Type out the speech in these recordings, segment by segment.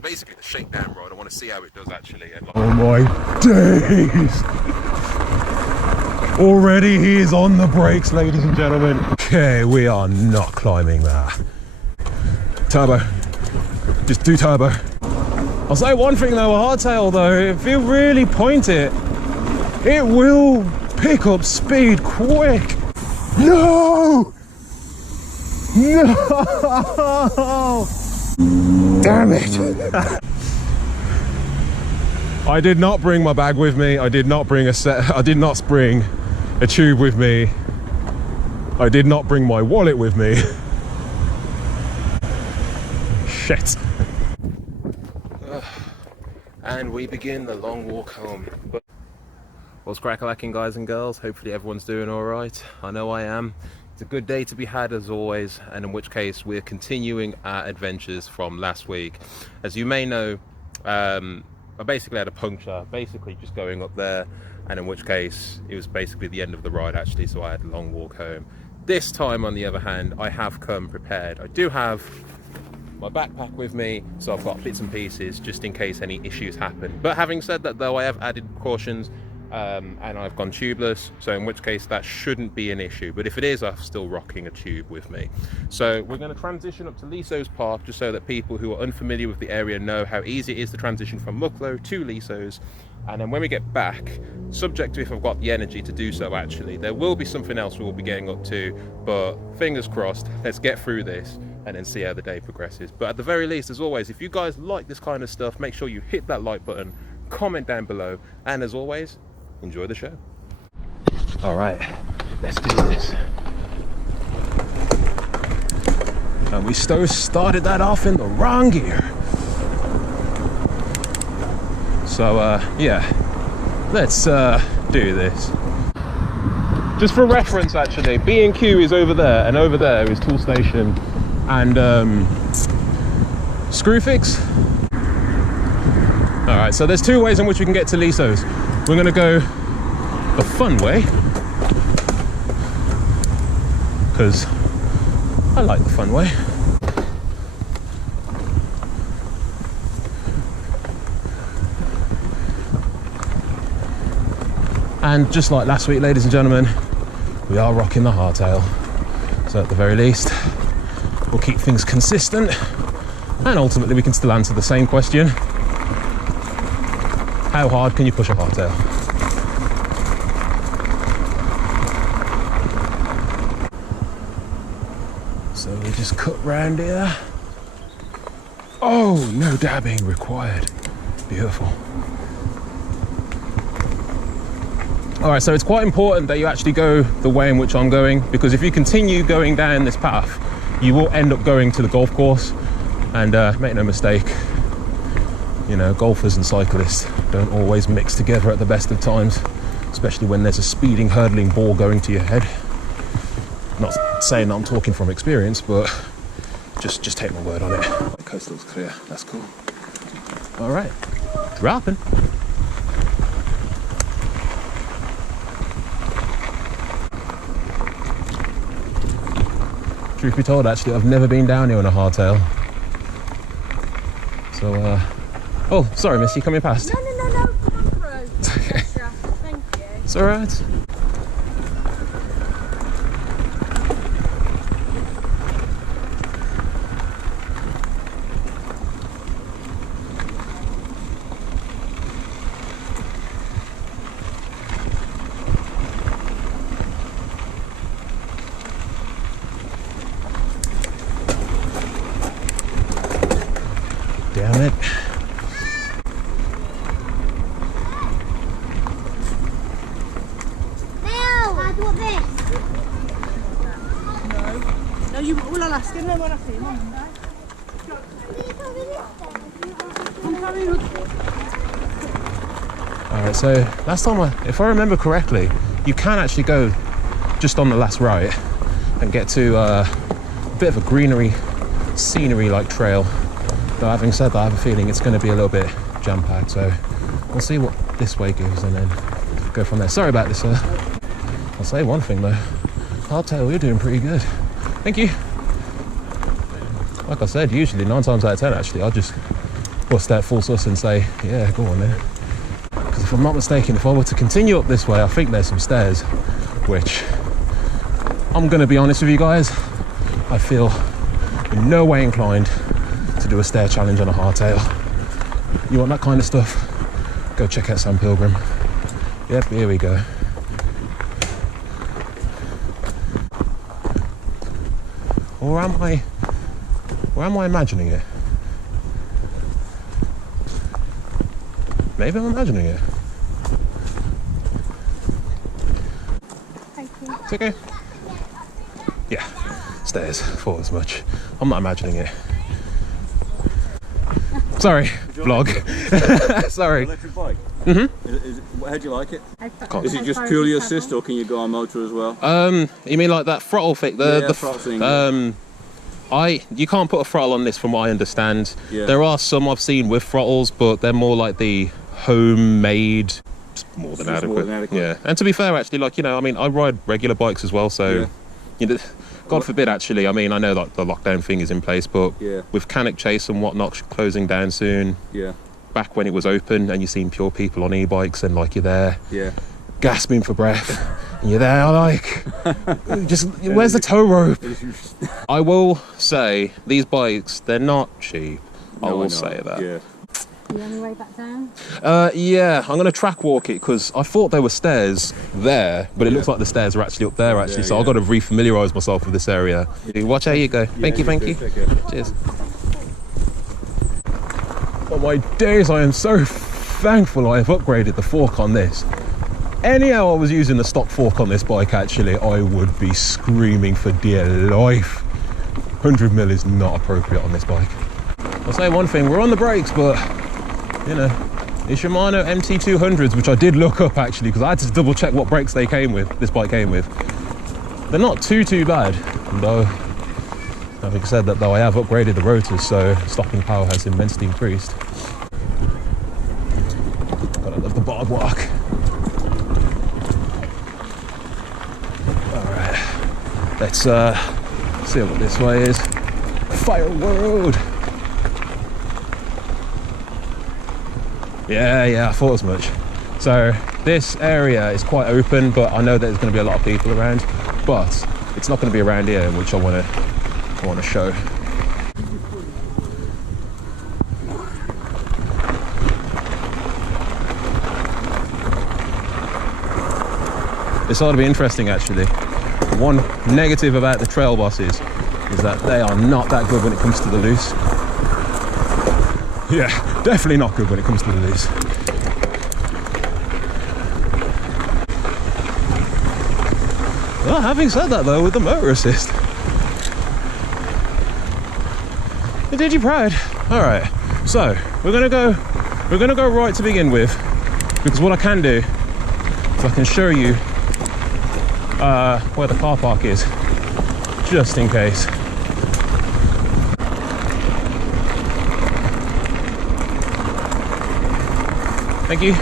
is basically the shakedown rod. I want to see how it does actually. And like, oh my days! Already he is on the brakes, ladies and gentlemen. Okay, we are not climbing that. Turbo. Just do turbo. I'll say one thing though, a hardtail though, if you really point it, it will pick up speed quick. No! No! Damn it! I did not bring my bag with me. I did not bring a set. I did not bring a tube with me. I did not bring my wallet with me. Shit. And we begin the long walk home. What's crack-a-lacking, guys and girls? Hopefully everyone's doing all right. I know I am. It's a good day to be had as always, and in which case we're continuing our adventures from last week. As you may know, I basically had a puncture, basically just going up there, and in which case it was basically the end of the ride actually, so I had a long walk home. This time, on the other hand, I have come prepared. I do have my backpack with me, so I've got bits and pieces just in case any issues happen. But having said that though, I have added precautions, and I've gone tubeless, so in which case that shouldn't be an issue. But if it is, I'm still rocking a tube with me. So we're going to transition up to Liso's Park, just so that people who are unfamiliar with the area know how easy it is to transition from Mucklow to Liso's. And then when we get back, subject to if I've got the energy to do so actually, there will be something else we will be getting up to, but fingers crossed, let's get through this and then see how the day progresses. But at the very least, as always, if you guys like this kind of stuff, make sure you hit that like button, comment down below, and as always, enjoy the show. All right, let's do this. And we started that off in the wrong gear. So yeah, let's do this. Just for reference actually, B&Q is over there, and over there is Tool Station and Screwfix. All right, so there's two ways in which we can get to Liso's. We're gonna go the fun way, because I like the fun way. And just like last week, ladies and gentlemen, we are rocking the hardtail. So at the very least, we'll keep things consistent, and ultimately we can still answer the same question: how hard can you push a hardtail? So we just cut round here. Oh, no dabbing required. Beautiful. All right, so it's quite important that you actually go the way in which I'm going, because if you continue going down this path, you will end up going to the golf course. And make no mistake, you know, golfers and cyclists don't always mix together at the best of times, especially when there's a speeding, hurtling ball going to your head. Not saying that I'm talking from experience, but just take my word on it. The coast looks clear, that's cool. All right, dropping. Truth be told, actually, I've never been down here on a hardtail. So, oh, sorry, miss, you coming past? No, come on through. Okay. Thank you. It's all right. Damn it. No, you all I'll ask him then when I see him on Monday. Alright, so last time, if I remember correctly, you can actually go just on the last right and get to a bit of a greenery, scenery-like trail. But having said that, I have a feeling it's going to be a little bit jam-packed, so we'll see what this way gives and then go from there. Sorry about this, I'll say one thing though, hardtail, you're doing pretty good. Thank you. Like I said, usually 9 times out of 10 actually, I'll just bust out full sus and say, yeah, go on then. Because if I'm not mistaken, if I were to continue up this way, I think there's some stairs, which I'm going to be honest with you guys, I feel in no way inclined to do a stair challenge on a hardtail. You want that kind of stuff? Go check out Sam Pilgrim. Yep, here we go. Or am I imagining it? Maybe I'm imagining it. Thank you. It's okay. Yeah, stairs, thought as much. I'm not imagining it. Sorry, vlog. Sorry. Electric bike? How do you like it? Is it just purely assist or can you go on motor as well? You mean like that throttle thing? The throttle thing. You can't put a throttle on this from what I understand. Yeah. There are some I've seen with throttles, but they're more like the homemade. More than adequate. Yeah, and to be fair, actually, like, you know, I mean, I ride regular bikes as well, so you know, God forbid, actually. I mean, I know like the lockdown thing is in place, but with Canic Chase and whatnot closing down soon. Yeah. Back when it was open and you're seeing pure people on e-bikes and like you're there, gasping for breath, and you're there like, just where's the tow rope? I will say these bikes, they're not cheap. I will say that. Are you on your way back down? Yeah, I'm gonna track walk it because I thought there were stairs there, but it looks like the stairs are actually up there actually. So I've got to re-familiarise myself with this area. Watch how you go. Thank you. Cheers. Oh my days, I am so thankful I have upgraded the fork on this. Anyhow I was using the stock fork on this bike actually, I would be screaming for dear life. 100mm is not appropriate on this bike. I'll say one thing, we're on the brakes, but you know, the Shimano MT200s, which I did look up actually because I had to double check what brakes they came with, this bike came with. They're not too bad, though. Having said that though, I have upgraded the rotors, so stopping power has immensely increased. Gotta love the barbed walk. Alright, let's see what this way is. Fire Road! Yeah, I thought as much. So this area is quite open, but I know there's going to be a lot of people around, but it's not going to be around here, which I want to show. This ought to be interesting actually. One negative about the trail bosses is that they are not that good when it comes to the loose. Yeah, definitely not good when it comes to the loose. Well, having said that though, with the motor assist, it did you proud. All right, so we're gonna go right to begin with, because what I can do is I can show you where the car park is, just in case. Thank you.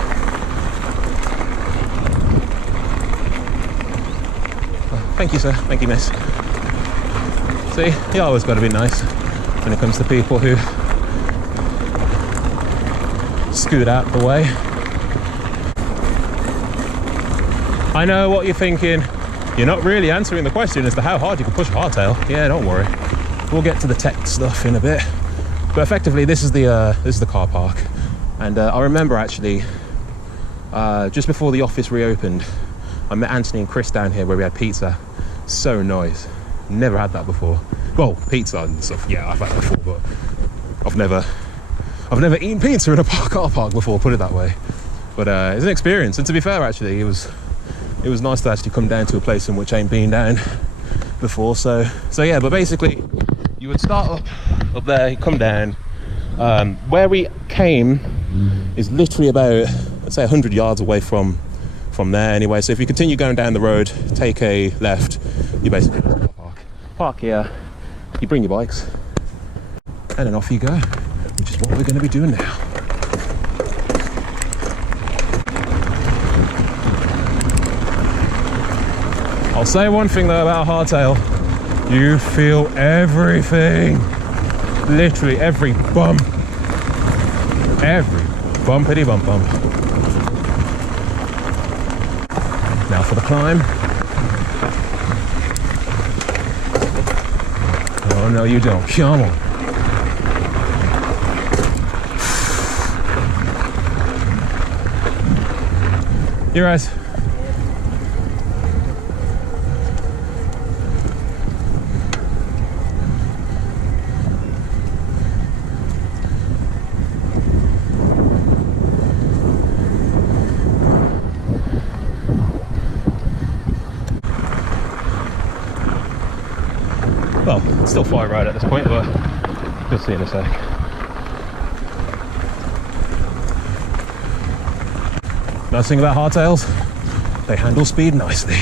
Thank you, sir. Thank you, miss. See, you always got to be nice when it comes to people who scoot out the way. I know what you're thinking. You're not really answering the question as to how hard you can push a hardtail. Yeah, don't worry. We'll get to the tech stuff in a bit. But effectively, this is the car park. And I remember actually, just before the office reopened, I met Anthony and Chris down here where we had pizza. So nice. Never had that before. Well, pizza and stuff, yeah, I've had it before, but I've never eaten pizza in a car park before, put it that way. But it's an experience, and to be fair, actually, it was nice to actually come down to a place in which I ain't been down before. So yeah, but basically, you would start up there, come down. Where we came is literally about, let's say, 100 yards away from there anyway. So if you continue going down the road, take a left, you basically park here, you bring your bikes, and then off you go, which is what we're going to be doing now. I'll say one thing though about hardtail, you feel everything, literally every bump. Every bumpity bump bump. Now for the climb. Oh no you don't, come on. Your eyes. Well, it's still fire road at this point, but you'll see in a sec. Nice thing about hardtails, they handle speed nicely.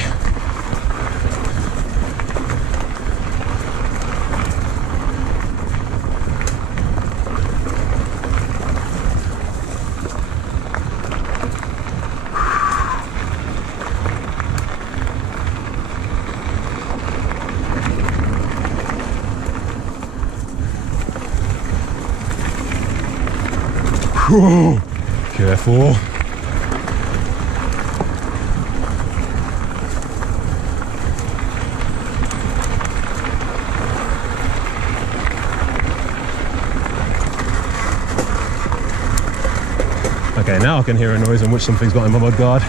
Whoa, careful. Okay, now I can hear a noise in which something's got in my mudguard.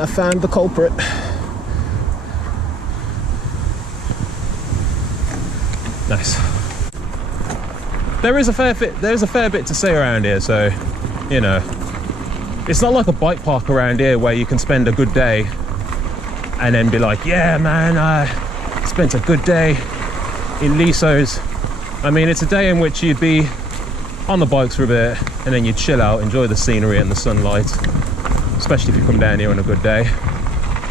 I found the culprit. Nice. There's a fair bit to see around here, so you know, it's not like a bike park around here where you can spend a good day and then be like, yeah man, I spent a good day in Liso's. I mean, it's a day in which you'd be on the bikes for a bit and then you'd chill out, enjoy the scenery and the sunlight, especially if you come down here on a good day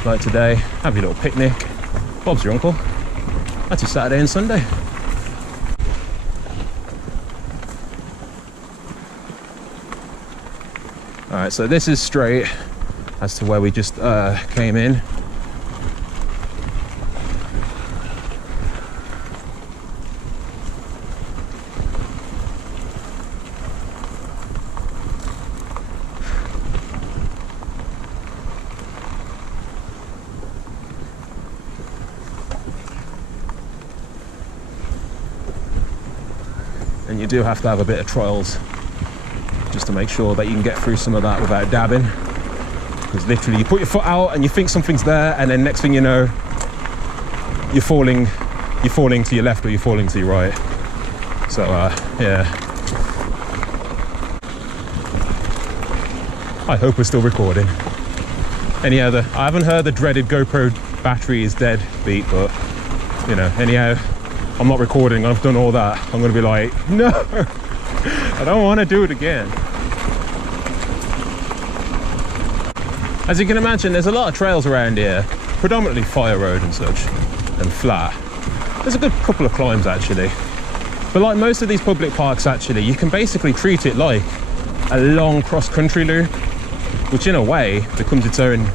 like today, have your little picnic. Bob's your uncle. That's your Saturday and Sunday. Alright, so this is straight as to where we just came in. And you do have to have a bit of trials just to make sure that you can get through some of that without dabbing, because literally you put your foot out and you think something's there, and then next thing you know you're falling to your left or you're falling to your right. So yeah, I hope we're still recording. Anyhow, I haven't heard the dreaded GoPro battery is dead beat, but you know, anyhow, I'm not recording, I've done all that. I'm gonna be like, no, I don't want to do it again. As you can imagine, there's a lot of trails around here, predominantly fire road and such, and flat. There's a good couple of climbs actually. But like most of these public parks actually, you can basically treat it like a long cross-country loop, which in a way becomes its own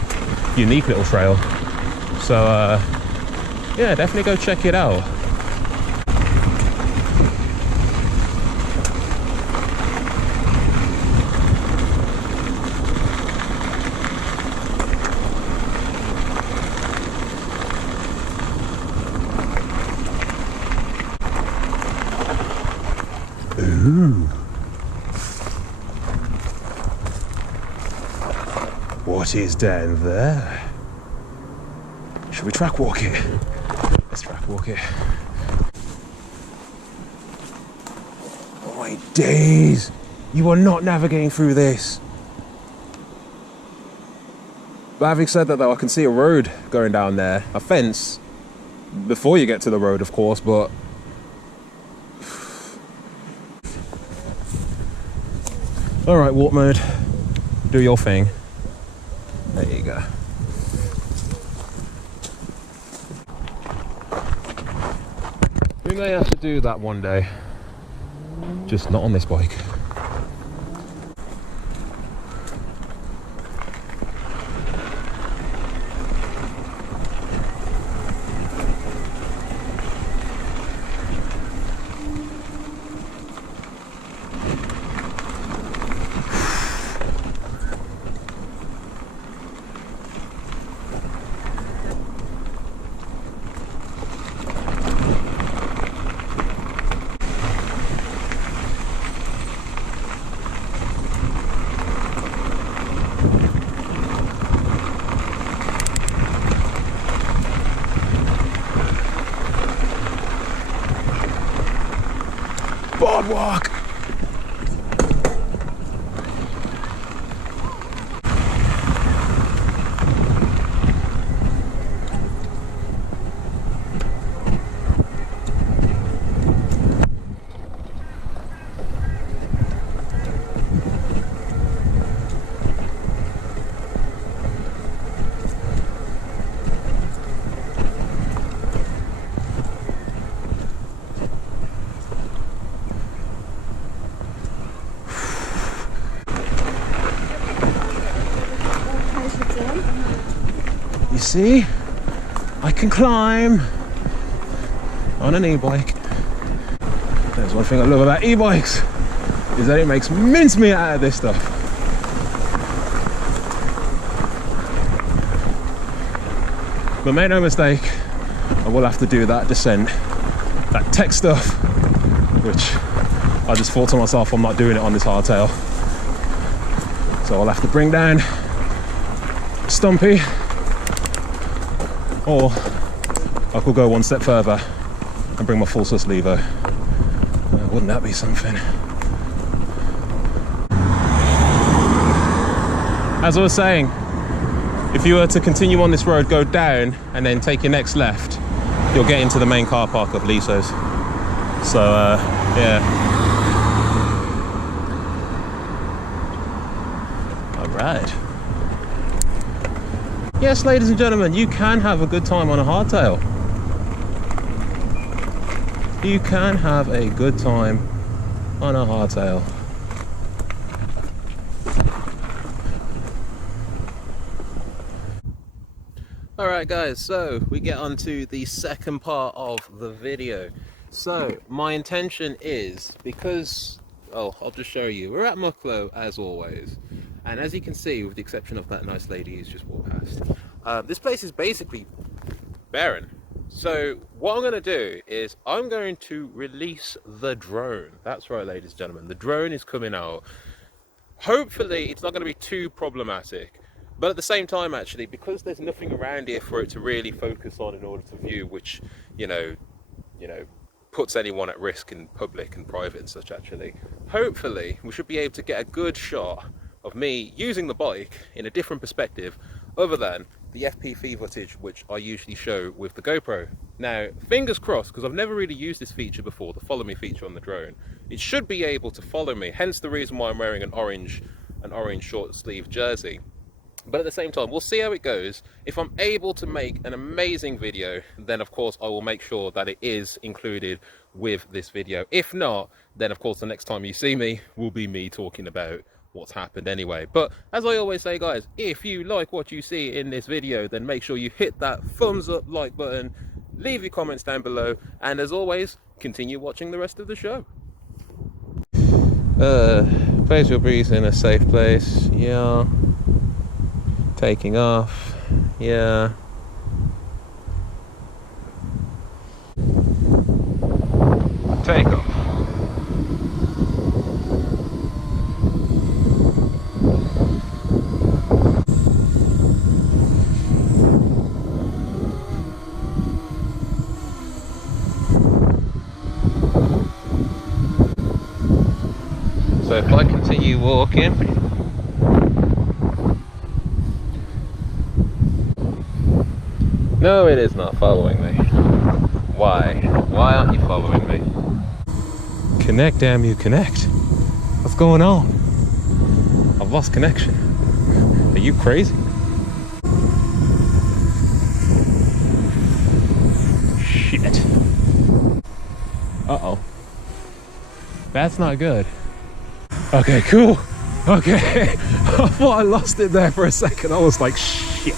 unique little trail. So yeah, definitely go check it out. Ooh. What is down there? Should we track walk it? Let's track walk it. Oh my days! You are not navigating through this. But having said that though, I can see a road going down there. A fence before you get to the road, of course, but alright, walk mode, do your thing. There you go. We may have to do that one day, just not on this bike. hard work. You see, I can climb on an e-bike. There's one thing I love about e-bikes, is that it makes mincemeat out of this stuff. But make no mistake, I will have to do that descent, that tech stuff, which I just thought to myself, I'm not doing it on this hardtail. So I'll have to bring down Stumpy, or I could go one step further and bring my full sus Levo. Wouldn't that be something? As I was saying, if you were to continue on this road, go down and then take your next left, you'll get into the main car park of Liso's. So yeah. All right. Yes, ladies and gentlemen, you can have a good time on a hardtail. You can have a good time on a hardtail. Alright guys, so we get on to the second part of the video. So my intention is, because, oh, I'll just show you, we're at Mucklow as always, and as you can see, with the exception of that nice lady who's just walked past, this place is basically barren. So what I'm going to do is I'm going to release the drone. That's right, ladies and gentlemen, the drone is coming out. Hopefully it's not going to be too problematic, but at the same time, actually, because there's nothing around here for it to really focus on in order to view, which you know puts anyone at risk in public and private and such, actually, hopefully we should be able to get a good shot of me using the bike in a different perspective other than the FPV footage which I usually show with the GoPro. Now, fingers crossed, because I've never really used this feature before, the follow me feature on the drone. It should be able to follow me, hence the reason why I'm wearing an orange short sleeve jersey. But at the same time, we'll see how it goes. If I'm able to make an amazing video, then of course I will make sure that it is included with this video. If not, then of course the next time you see me will be me talking about what's happened anyway. But as I always say, guys, if you like what you see in this video, then make sure you hit that thumbs up like button, leave your comments down below, and as always, continue watching the rest of the show. Place your breeze in a safe place. Yeah. Taking off. Yeah. Take off. So if I continue walking, no, it is not following me. Why? Why aren't you following me? Connect, damn you, connect. What's going on? I've lost connection. Are you crazy? Shit. Uh-oh. That's not good. Okay, cool. Okay. I thought I lost it there for a second. I was like, shit.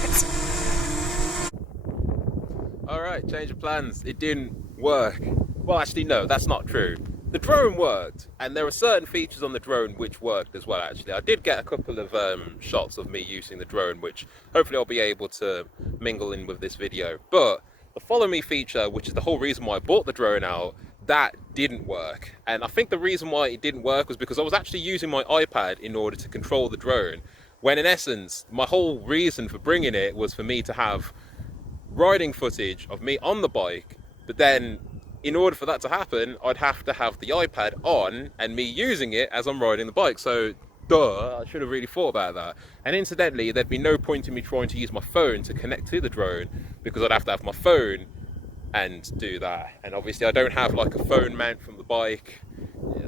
Alright, change of plans. It didn't work. Well, actually, no, that's not true. The drone worked, and there are certain features on the drone which worked as well, actually. I did get a couple of shots of me using the drone, which hopefully I'll be able to mingle in with this video. But the follow me feature, which is the whole reason why I bought the drone out, that didn't work. And I think the reason why it didn't work was because I was actually using my iPad in order to control the drone, when in essence my whole reason for bringing it was for me to have riding footage of me on the bike, but then in order for that to happen, I'd have to have the iPad on and me using it as I'm riding the bike. So, duh, I should have really thought about that. And incidentally, there'd be no point in me trying to use my phone to connect to the drone, because I'd have to have my phone and do that. And obviously I don't have like a phone mount from the bike.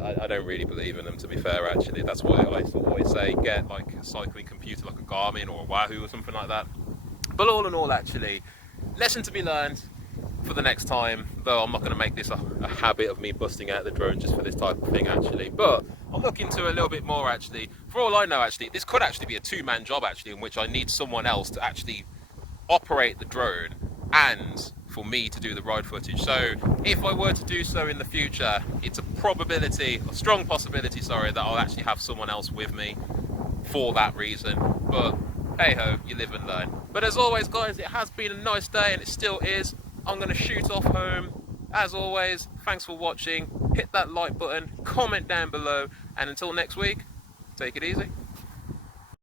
I don't really believe in them, to be fair, actually. That's why I always say get like a cycling computer like a Garmin or a Wahoo or something like that. But all in all, actually, lesson to be learned for the next time, though I'm not going to make this a habit of me busting out the drone just for this type of thing, actually. But I'll look into a little bit more, actually. For all I know, actually, this could actually be a two-man job, actually, in which I need someone else to actually operate the drone and for me to do the ride footage. So if I were to do so in the future, it's a probability, a strong possibility, sorry, that I'll actually have someone else with me for that reason. But hey ho, you live and learn. But as always, guys, it has been a nice day, and it still is. I'm going to shoot off home. As always, thanks for watching. Hit that like button, comment down below, and until next week, take it easy.